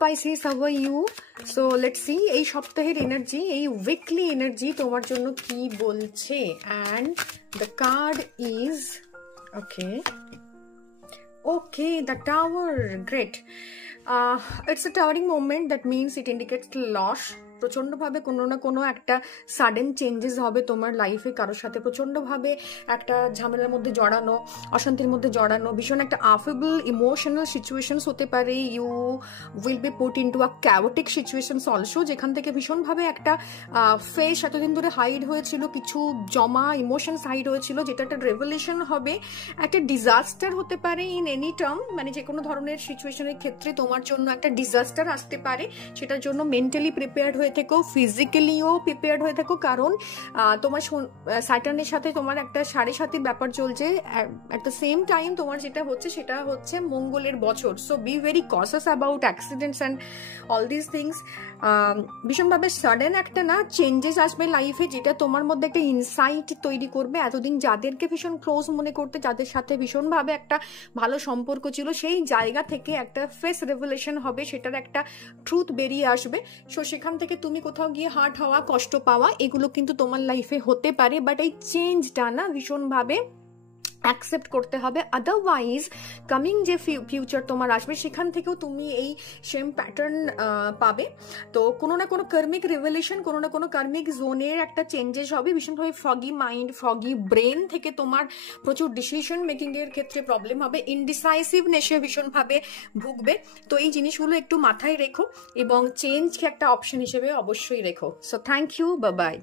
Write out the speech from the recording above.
Pisces, how are you? So let's see এই সপ্তাহের energy, এই উইকলি এনার্জি তোমার জন্য কি বলছে। and the card is okay, the Tower. Great. It's a towering moment. That means it indicates loss. প্রচণ্ডভাবে কোনো না কোনো একটা সাডেন চেঞ্জেস হবে তোমার লাইফে, কারোর সাথে প্রচণ্ডভাবে একটা ঝামেলার মধ্যে জড়ানো, অশান্তির মধ্যে জড়ানো, ভীষণ একটা আফেবল ইমোশনাল সিচুয়েশনস হতে পারে। You will be put into a chaotic situations also, যেখান থেকে ভীষণভাবে একটা ফেস এতদিন ধরে হাইড হয়েছিল, কিছু জমা ইমোশনস হাইড হয়েছিল, যেটা একটা রেভলিউশন হবে, একটা ডিজাস্টার হতে পারে ইন এনি টার্ম, মানে যে কোনো ধরনের সিচুয়েশনের ক্ষেত্রে তোমার জন্য একটা ডিজাস্টার আসতে পারে। সেটার জন্য মেন্টালি প্রিপেয়ার্ড হয়ে থেকো, ফিজিক্যালিও প্রিপেয়ার্ড হয়ে থেকো, কারণ তোমার স্যাটার্নের সাথে তোমার একটা 7.5 ব্যাপার চলছে। অ্যাট দ্য সেম টাইম তোমার যেটা হচ্ছে সেটা হচ্ছে মঙ্গলের বছর। So be very কশাস about accidents and all this things. ভীষণভাবে সাডেন একটা চেঞ্জেস আসবে লাইফে, যেটা তোমার মধ্যে একটা ইনসাইট তৈরি করবে। এতদিন যাদেরকে ভীষণ ক্লোজ মনে করতে, যাদের সাথে ভীষণভাবে একটা ভালো সম্পর্ক ছিল, সেই জায়গা থেকে একটা ফেস রেভেলেশন হবে, সেটার একটা ট্রুথ বেরিয়ে আসবে। সো সেখান থেকে তুমি কোথাও গিয়ে হার্ট হওয়া, কষ্ট পাওয়া, এগুলো কিন্তু তোমার লাইফে হতে পারে, বাট এই চেঞ্জটা ভীষণভাবে অ্যাকসেপ্ট করতে হবে। আদারওয়াইজ কামিং যে ফিউচার তোমার আসবে, সেখান থেকেও তুমি এই সেম প্যাটার্ন পাবে। তো কোনো না কোনো কার্মিক রিভলিউশন, কোনো না কোনো কার্মিক জোনের একটা চেঞ্জেস হবে। ভীষণভাবে ফগি মাইন্ড, ফগি ব্রেন থেকে তোমার প্রচুর ডিসিশন মেকিং এর ক্ষেত্রে প্রবলেম হবে, ইনডিসাইসিভনেসে ভীষণভাবে ভুগবে। তো এই জিনিসগুলো একটু মাথায় রেখো এবং চেঞ্জকে একটা অপশন হিসেবে অবশ্যই রেখো। So thank you, bye by.